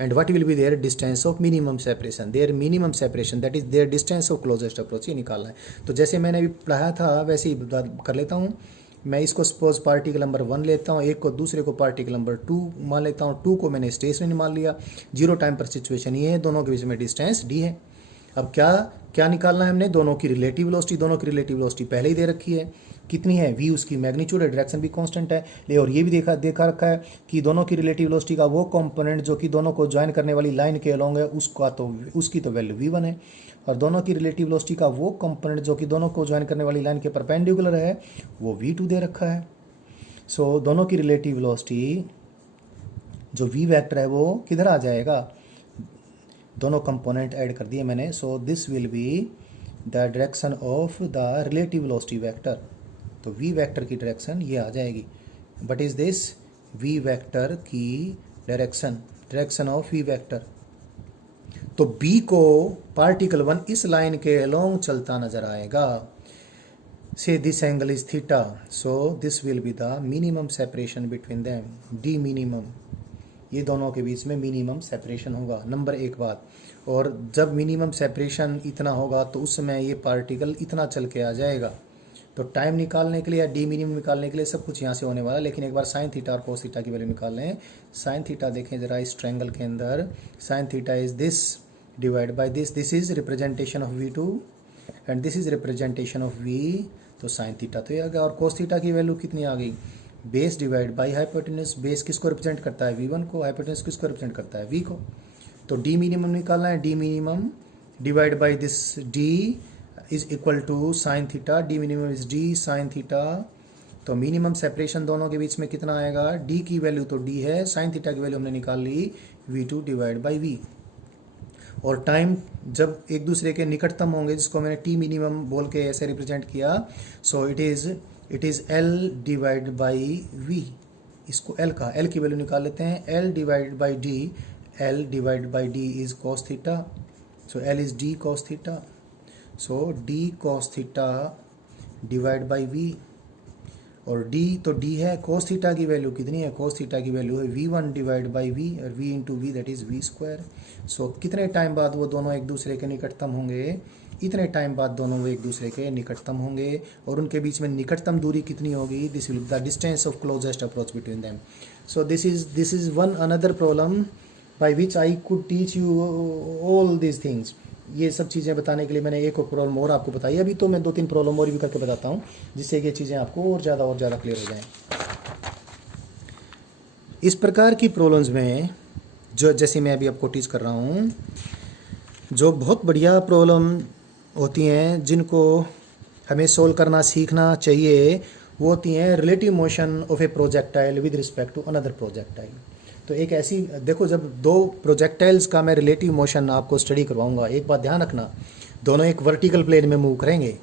and what will be their distance of minimum separation, their minimum separation that is their distance of closest approach, ये निकालना है। तो जैसे मैंने अभी पढ़ाया था वैसे ही कर लेता हूँ मैं। इसको सपोज पार्टिकल नंबर 1 लेता हूँ, एक को दूसरे को पार्टिकल नंबर 2 मान लेता हूँ, 2 को मैंने स्टेशनरी मान लिया। 0 टाइम पर सिचुएशन ये है, दोनों के बीच में डिस्टेंस d है। अब क्या निकालना है हमने, दोनों की रिलेटिव वेलोसिटी। दोनों की रिलेटिव वेलोसिटी पहले ही दे रखी है, कितनी है v, उसकी मैग्नीट्यूड है, डायरेक्शन भी कांस्टेंट है। ले और ये भी देखा रखा है कि दोनों की रिलेटिव वेलोसिटी का वो कंपोनेंट जो कि दोनों को ज्वाइन करने वाली लाइन के अलोंग है उसकी तो वैल्यू v1 है, और दोनों की रिलेटिव वेलोसिटी का वो कंपोनेंट जो कि दोनों को ज्वाइन करने वाली लाइन के परपेंडिकुलर है वो v2 दे रखा है। सो दोनों की रिलेटिव वेलोसिटी जो v वेक्टर है वो किधर आ जाएगा, दोनों कंपोनेंट ऐड कर दिए मैंने। So this will be the direction of the relative velocity vector, तो v वेक्टर की डायरेक्शन ये आ जाएगी। But is this v vector की डायरेक्शन ऑफ v वेक्टर, तो बी को पार्टिकल 1 इस लाइन के अलोंग चलता नजर आएगा। से this angle is theta, so this will be the minimum separation between them, D minimum, ये दोनों के बीच में मिनिमम सेपरेशन होगा। नंबर एक बात। और जब मिनिमम सेपरेशन इतना होगा तो उस समय ये पार्टिकल इतना चल के आ जाएगा। तो टाइम निकालने के लिए या डी मिनिमम निकालने के लिए सब कुछ यहाँ से होने वाला है, लेकिन एक बार साइन थीटा और कोस थीटा की वैल्यू निकाल लें। साइन थीटा देखें जरा इस ट्रायंगल के अंदर, sine theta is this divide by this, this is representation of V2 and this is representation of V, तो साइन थीटा तो ये आ गया। और कोस थीटा की वैल्यू कितनी आ गई, base divide by hypotenuse, base किसको रिप्रेजेंट करता है V1 को, हाइपोटेन्यूज किसको रिप्रेजेंट करता है V को। तो डी मिनिमम निकालना है, d minimum divide by this d is equal to sine theta, d minimum is d sine theta. तो मिनिमम सेपरेशन दोनों के बीच में कितना आएगा, d की वैल्यू तो d है, साइन थीटा की वैल्यू हमने निकाल ली V2 डिवाइड बाई V। और टाइम जब एक दूसरे के निकटतम होंगे, जिसको मैंने टी मिनिमम बोल के ऐसे रिप्रेजेंट किया, so it is L divide by V। इसको L का, L की वैल्यू निकाल लेते हैं, L divide by D, L divide by D is cos theta, so L is D cos theta, so D cos theta divide by V। और D तो D है, cos theta की value कितनी है, कोस थीटा की value है V1 divide by V, और V into V that is V square. So कितने टाइम बाद वो दोनों एक दूसरे के निकटतम होंगे, इतने टाइम बाद दोनों वो एक दूसरे के निकटतम होंगे। और उनके बीच में निकटतम दूरी कितनी होगी, this will the distance of closest approach between them. So this is one another problem by which I could teach you all these things. ये सब चीज़ें बताने के लिए मैंने एक और प्रॉब्लम और आपको बताई। अभी तो मैं 2-3 प्रॉब्लम और भी करके बताता हूँ, जिससे कि चीज़ें आपको और ज़्यादा क्लियर हो जाएं। इस प्रकार की प्रॉब्लम्स में जो जैसे मैं अभी आपको टीच कर रहा हूँ, जो बहुत बढ़िया प्रॉब्लम होती हैं जिनको हमें सोल्व करना सीखना चाहिए, वो होती हैं relative motion of a projectile with respect to another projectile. तो एक ऐसी देखो, जब दो प्रोजेक्टाइल्स का मैं रिलेटिव मोशन आपको स्टडी करवाऊंगा, एक बात ध्यान रखना, दोनों एक वर्टिकल प्लेन में मूव करेंगे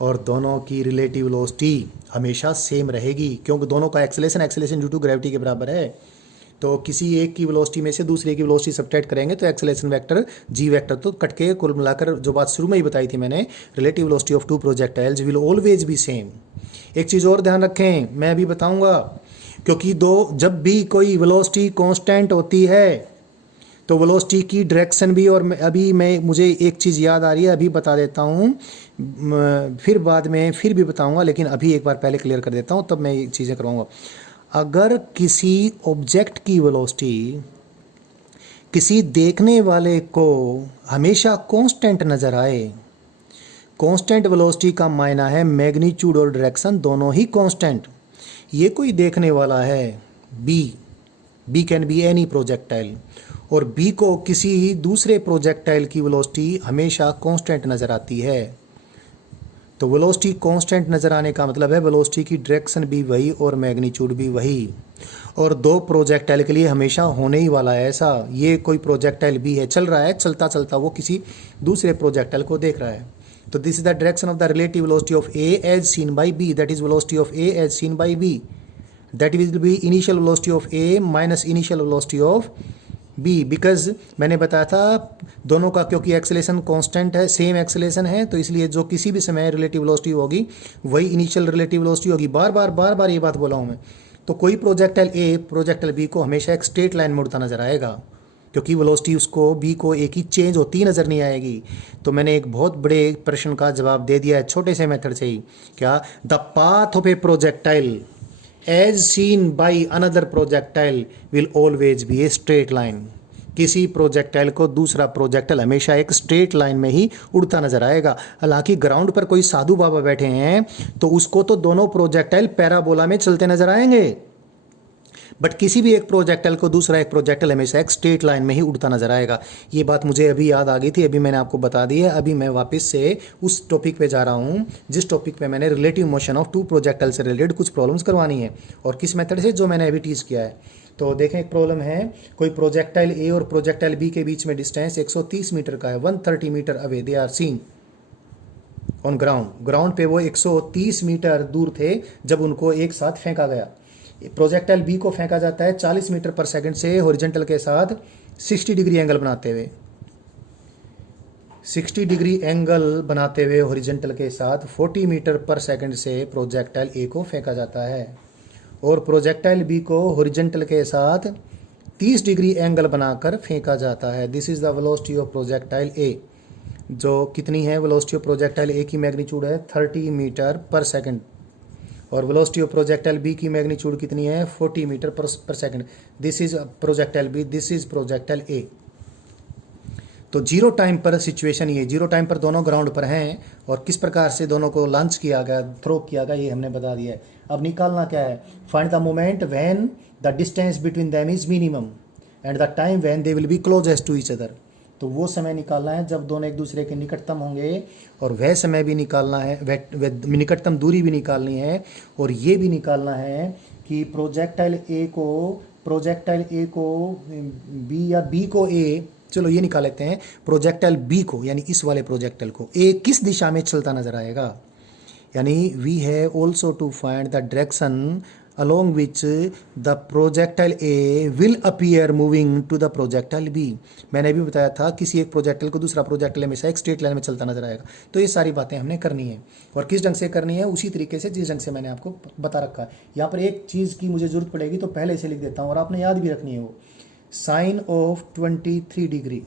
और दोनों की रिलेटिव वेलोसिटी हमेशा सेम रहेगी, क्योंकि दोनों का एक्सेलेरेशन ड्यू टू ग्रेविटी के बराबर है। तो किसी एक की वेलोसिटी में से दूसरे की वेलोसिटी सब्ट्रैक्ट करेंगे तो एक्सेलेरेशन वेक्टर जी वेक्टर तो कट के, कुल मिलाकर जो बात शुरू में ही बताई थी मैंने, relative velocity of two projectiles will always be same. एक चीज़ और ध्यान रखें, मैं अभी बताऊंगा, क्योंकि जब भी कोई वेलोसिटी कांस्टेंट होती है तो वेलोसिटी की डायरेक्शन भी, और अभी मुझे एक चीज़ याद आ रही है, अभी बता देता हूँ, फिर बाद में फिर भी बताऊँगा, लेकिन अभी एक बार पहले क्लियर कर देता हूँ, तब मैं ये चीज़ें करवाऊँगा। अगर किसी ऑब्जेक्ट की वेलोसिटी किसी देखने वाले को हमेशा कांस्टेंट नज़र आए, कांस्टेंट वेलोसिटी का मायना है मैग्नीट्यूड और डायरेक्शन दोनों ही कांस्टेंट। ये कोई देखने वाला है b can be any projectile, और बी को किसी दूसरे प्रोजेक्टाइल की वेलोसिटी हमेशा कांस्टेंट नज़र आती है। तो वेलोसिटी कांस्टेंट नज़र आने का मतलब है वेलोसिटी की डायरेक्शन भी वही और मैग्नीट्यूड भी वही, और दो प्रोजेक्टाइल के लिए हमेशा होने ही वाला है ऐसा। ये कोई प्रोजेक्टाइल बी है, चल रहा है, चलता चलता वो किसी दूसरे प्रोजेक्टाइल को देख रहा है। तो this is the direction of the relative velocity of A as seen by b, that is velocity of A as seen by b, that will be initial velocity of a minus initial velocity of b. Because मैंने बताया था दोनों का, क्योंकि acceleration constant है, same acceleration है, तो इसलिए जो किसी भी समय रिलेटिव वेलोसिटी होगी वही इनिशियल रिलेटिव वेलोसिटी होगी। बार बार ये बात बोला हूँ मैं। तो कोई प्रोजेक्टाइल ए प्रोजेक्टाइल बी को हमेशा एक स्ट्रेट लाइन में उड़ता नजर आएगा, क्योंकि वेलोसिटी उसको बी को एक ही चेंज होती नज़र नहीं आएगी। तो मैंने एक बहुत बड़े प्रश्न का जवाब दे दिया है छोटे से मेथड से ही, क्या, the path of a projectile as seen by another projectile will always be a straight line. किसी प्रोजेक्टाइल को दूसरा प्रोजेक्टाइल हमेशा एक स्ट्रेट लाइन में ही उड़ता नजर आएगा। हालांकि ग्राउंड पर कोई साधु बाबा बैठे हैं तो उसको तो दोनों प्रोजेक्टाइल पैराबोला में चलते नजर आएंगे, बट किसी भी एक प्रोजेक्टाइल को दूसरा एक प्रोजेक्टाइल हमेशा एक स्ट्रेट लाइन में ही उड़ता नजर आएगा। ये बात मुझे अभी याद आ गई थी, अभी मैंने आपको बता दी है। अभी मैं वापस से उस टॉपिक पे जा रहा हूँ जिस टॉपिक पे मैंने relative motion of two projectile से रिलेटेड कुछ प्रॉब्लम्स करवानी है, और किस मेथड से, जो मैंने अभी टीच किया है। तो देखें, एक प्रॉब्लम है, कोई प्रोजेक्टाइल ए और प्रोजेक्टाइल बी के बीच में डिस्टेंस 130 मीटर का है, 130 metre away they are seen on ground पे वो 130 मीटर दूर थे जब उनको एक साथ फेंका गया। प्रोजेक्टाइल बी को फेंका जाता है 40 मीटर पर सेकंड से हॉरिजॉन्टल के साथ 60 डिग्री एंगल बनाते हुए। 60 डिग्री एंगल बनाते हुए हॉरिजॉन्टल के साथ 40 मीटर पर सेकंड से प्रोजेक्टाइल ए को फेंका जाता है और प्रोजेक्टाइल बी को हॉरिजॉन्टल के साथ 30 डिग्री एंगल बनाकर फेंका जाता है। This is the velocity of projectile A. जो कितनी है वेलोसिटी ऑफ प्रोजेक्टाइल ए की मैग्नीट्यूड है 30 मीटर पर सेकंड और वेलोसिटी ऑफ प्रोजेक्टाइल बी की मैग्नीट्यूड कितनी है 40 मीटर पर second. This is projectile B, this is projectile A. तो जीरो टाइम पर सिचुएशन ये, जीरो टाइम पर दोनों ग्राउंड पर हैं और किस प्रकार से दोनों को लॉन्च किया गया, थ्रो किया गया, ये हमने बता दिया है। अब निकालना क्या है, find the moment when the distance between them is minimum and the time when they will be closest to each other. तो वो समय निकालना है जब दोनों एक दूसरे के निकटतम होंगे और वह समय भी निकालना है, वह निकटतम दूरी भी निकालनी है और ये भी निकालना है कि प्रोजेक्टाइल ए को बी या बी को ए, चलो ये निकाल लेते हैं, प्रोजेक्टाइल बी को यानी इस वाले प्रोजेक्टाइल को ए किस दिशा में चलता नजर आएगा। यानी we have also to find the direction along which the projectile A will appear moving to the projectile B। मैंने अभी बताया था किसी एक प्रोजेक्टाइल को दूसरा प्रोजेक्टाइल हमेशा एक स्ट्रेट लाइन में चलता नजर आएगा। तो ये सारी बातें हमने करनी है और किस ढंग से करनी है, उसी तरीके से जिस ढंग से मैंने आपको बता रखा है। यहाँ पर एक चीज़ की मुझे जरूरत पड़ेगी तो पहले से लिख देता हूँ और आपने याद भी रखनी है वो, sine of 23 degree,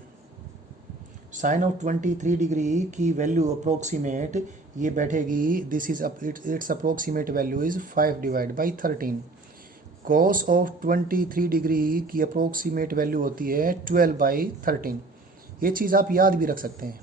sine of 23 degree की वैल्यू अप्रोक्सीमेट ये बैठेगी, this is its approximate value is 5 divide by 13। Cos of 23 degree की अप्रोक्सीमेट वैल्यू होती है 12 बाई 13। ये चीज़ आप याद भी रख सकते हैं।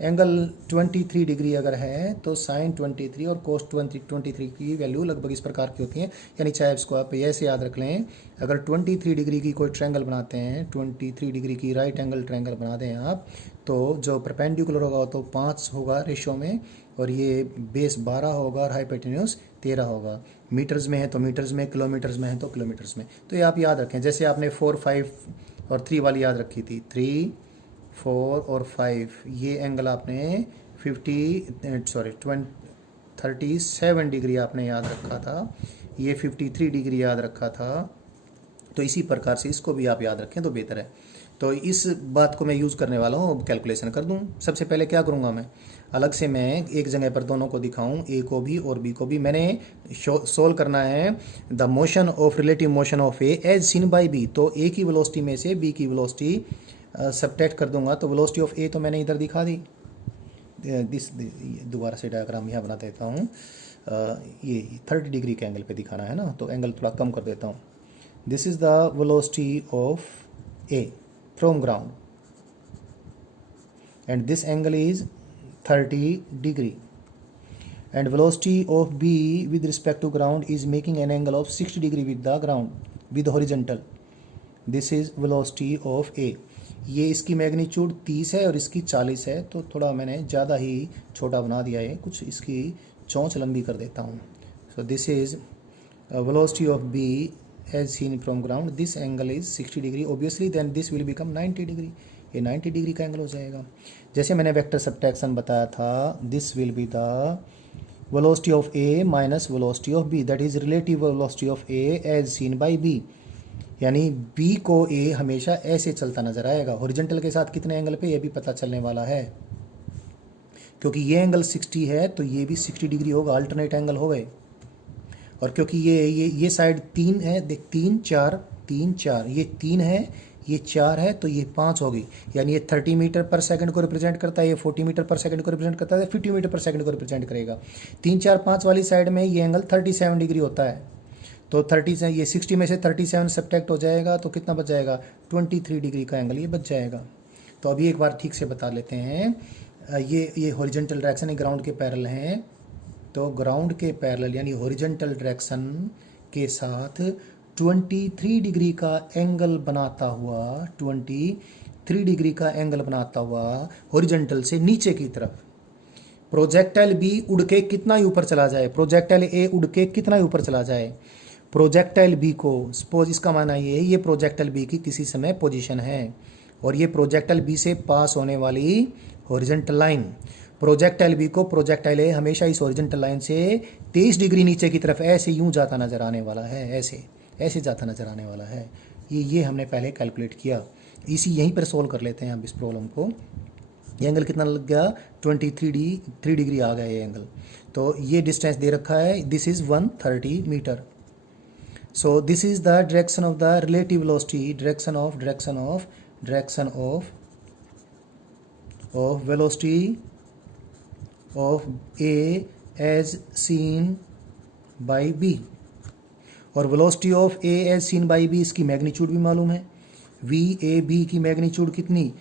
एंगल 23 डिग्री अगर है तो साइन 23 और कोस 23 की वैल्यू लगभग इस प्रकार की होती है। यानी चाहे इसको आप ऐसे याद रख लें, अगर 23 डिग्री की कोई ट्रायंगल बनाते हैं, 23 डिग्री की राइट एंगल ट्रायंगल बना दें आप, तो जो परपेंडिकुलर होगा तो 5 होगा रेशो में और ये बेस 12 होगा और हाइपोटेन्यूज 13 होगा। मीटर्स में है तो मीटर्स में, किलोमीटर्स में है तो किलोमीटर्स में। तो ये आप याद रखें, जैसे आपने 4, 5 और 3 वाली याद रखी थी, 3, 4 और 5, ये एंगल आपने 37 डिग्री आपने याद रखा था, ये 53 डिग्री याद रखा था। तो इसी प्रकार से इसको भी आप याद रखें तो बेहतर है। तो इस बात को मैं यूज़ करने वाला हूँ, कैलकुलेशन कर दूँ। सबसे पहले क्या करूँगा, मैं अलग से मैं एक जगह पर दोनों को दिखाऊँ, ए को भी और बी को भी। मैंने सोल्व करना है the motion of relative motion of A as seen by b. तो ए की वेलोसिटी में से बी की वेलोसिटी सब्ट्रैक्ट कर दूंगा तो वेलोसिटी ऑफ ए तो मैंने इधर दिखा दी। दोबारा से डायग्राम यहाँ बना देता हूँ, ये 30 डिग्री के एंगल पे दिखाना है ना, तो एंगल थोड़ा कम कर देता हूँ। This is the velocity of A from ground and this angle is 30 degree and velocity of B with respect to ground is making an angle of 60 degree with the ground with horizontal. This is velocity of A। ये इसकी magnitude 30 है और इसकी 40 है, तो थोड़ा मैंने ज़्यादा ही छोटा बना दिया है, कुछ इसकी चोंच लंबी कर देता हूँ। सो this is velocity of B as seen from ground, this angle is 60 degree, obviously then this will become 90 degree, ये 90 डिग्री का एंगल हो जाएगा। जैसे मैंने वेक्टर सब्ट्रैक्शन बताया था, this will be the velocity of A minus velocity of B, that is relative velocity of A as seen by B। यानी B को A हमेशा ऐसे चलता नजर आएगा, हॉरिजॉन्टल के साथ कितने एंगल पे ये भी पता चलने वाला है, क्योंकि ये एंगल 60 है तो ये भी 60 डिग्री होगा, अल्टरनेट एंगल हो गए। और क्योंकि ये साइड 3 है, देख 3 4 3 4, ये 3 है, ये 4 है, तो ये 5 होगी। यानी ये 30 मीटर पर सेकंड को रिप्रेजेंट करता है, ये 40 मीटर पर सेकंड को रिप्रेजेंट करता है, 50 मीटर पर सेकंड को रिप्रेजेंट करेगा। 3 4 5 वाली साइड में ये एंगल 37 डिग्री होता है, तो 30 से ये 60 में से 37 सब्ट्रैक्ट हो जाएगा तो कितना बच जाएगा, 23 डिग्री का एंगल ये बच जाएगा। तो अभी एक बार ठीक से बता लेते हैं, ये हॉरिजॉन्टल डायरेक्शन है, ग्राउंड के पैरेलल हैं, तो ग्राउंड के पैरेलल यानी हॉरिजॉन्टल डायरेक्शन के साथ 23 डिग्री का एंगल बनाता हुआ, 23 डिग्री का एंगल बनाता हुआ हॉरिजॉन्टल से नीचे की तरफ प्रोजेक्टाइल बी उड़ के कितना ही ऊपर चला जाए, प्रोजेक्टाइल ए उड़ के कितना ही ऊपर चला जाए, प्रोजेक्टाइल बी को सपोज, इसका माना ये प्रोजेक्टाइल बी की किसी समय पोजीशन है और ये प्रोजेक्टाइल बी से पास होने वाली हॉरिजॉन्टल लाइन, प्रोजेक्टाइल बी को प्रोजेक्टाइल ए हमेशा इस हॉरिजॉन्टल लाइन से 23 डिग्री नीचे की तरफ ऐसे यूं जाता नजर आने वाला है, ऐसे जाता नजर आने वाला है। ये हमने पहले कैलकुलेट किया, यहीं पर सोल्व कर लेते हैं अब इस प्रॉब्लम को। ये एंगल कितना लग गया, 3 डिग्री आ गया ये एंगल। तो ये डिस्टेंस दे रखा है, this is 130 metre. So this is the direction of the relative velocity, direction of velocity of A as seen by B. और velocity of A as seen by B, इसकी magnitude भी मालूम है। वी ए बी की magnitude कितनी,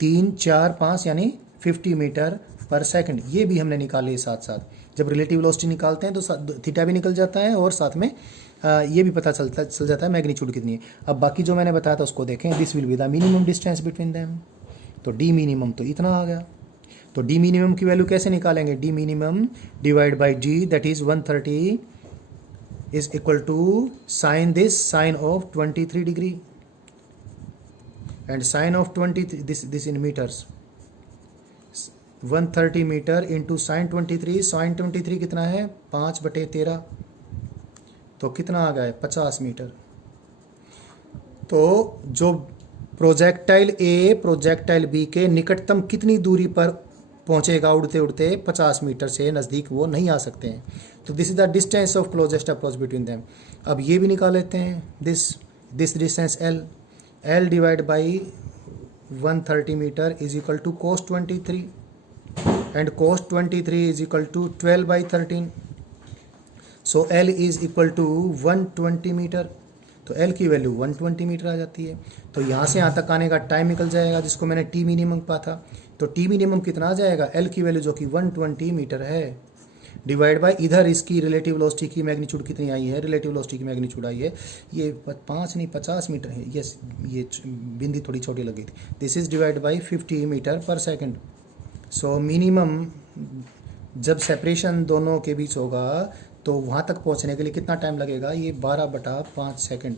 3, 4, 5 यानी 50 metre पर second. ये भी हमने निकाले है साथ साथ। जब रिलेटिव वेलोसिटी निकालते हैं तो थीटा भी निकल जाता है और साथ में ये भी पता चल जाता है मैग्नीट्यूड कितनी है। अब बाकी जो मैंने बताया था उसको देखें, this will be the minimum distance between them. तो डी मिनिमम तो इतना आ गया। तो डी मिनिमम की वैल्यू कैसे निकालेंगे, d minimum divide by g, that is 130 is equal to sine this, sine of 23 degree, and sine of 23, this in meters, 130 metre into sine 23, sine 23 कितना है 5/13, तो कितना आ गया है 50 मीटर। तो जो प्रोजेक्टाइल ए प्रोजेक्टाइल बी के निकटतम कितनी दूरी पर पहुंचेगा उड़ते उड़ते, 50 मीटर से नज़दीक वो नहीं आ सकते हैं। तो this is the distance of closest approach between them. अब ये भी निकाल लेते हैं, this distance l divide by 130 metre is equal to cos 23 and cos 23 is equal to 12/13। So l is equal to 120 metre. तो एल की value 120 metre आ जाती है। तो यहाँ से यहाँ तक आने का टाइम निकल जाएगा, जिसको मैंने टी मिनिमम पा था। तो टी मिनिमम कितना आ जाएगा, एल की वैल्यू जो कि 120 मीटर है, डिवाइड बाय इधर इसकी रिलेटिव वेलोसिटी की मैग्नीट्यूड कितनी आई है, रिलेटिव वेलोसिटी की मैग्नीट्यूड आई है ये 5 नहीं 50 मीटर है। यस, ये बिंदी थोड़ी छोटी लगी थी। This is divide by 50 metre per second. So minimum जब सेपरेशन दोनों के बीच होगा तो वहाँ तक पहुँचने के लिए कितना टाइम लगेगा, ये 12/5 second.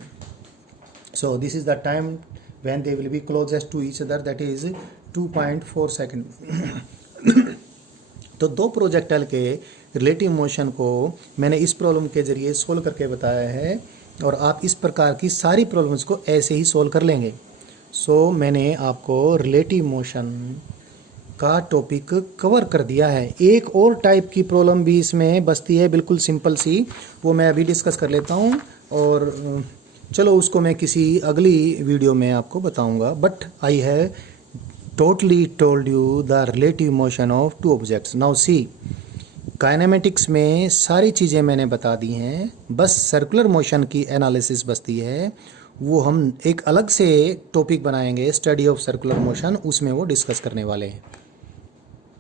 So this is the time when they will be closest to each other, that is 2.4 second. तो दो प्रोजेक्टाइल के रिलेटिव मोशन को मैंने इस प्रॉब्लम के ज़रिए सोल्व करके बताया है, और आप इस प्रकार की सारी प्रॉब्लम्स को ऐसे ही सोल्व कर लेंगे। सो मैंने आपको रिलेटिव मोशन का टॉपिक कवर कर दिया है। एक और टाइप की प्रॉब्लम भी इसमें बचती है, बिल्कुल सिंपल सी, वो मैं अभी डिस्कस कर लेता हूँ, और चलो उसको मैं किसी अगली वीडियो में आपको बताऊँगा। But I have totally told you the relative motion of two objects. Now see, kinematics में सारी चीज़ें मैंने बता दी हैं, बस सर्कुलर मोशन की एनालिसिस बचती है। वो हम एक अलग से टॉपिक बनाएंगे, स्टडी ऑफ सर्कुलर मोशन, उसमें वो डिस्कस करने वाले हैं।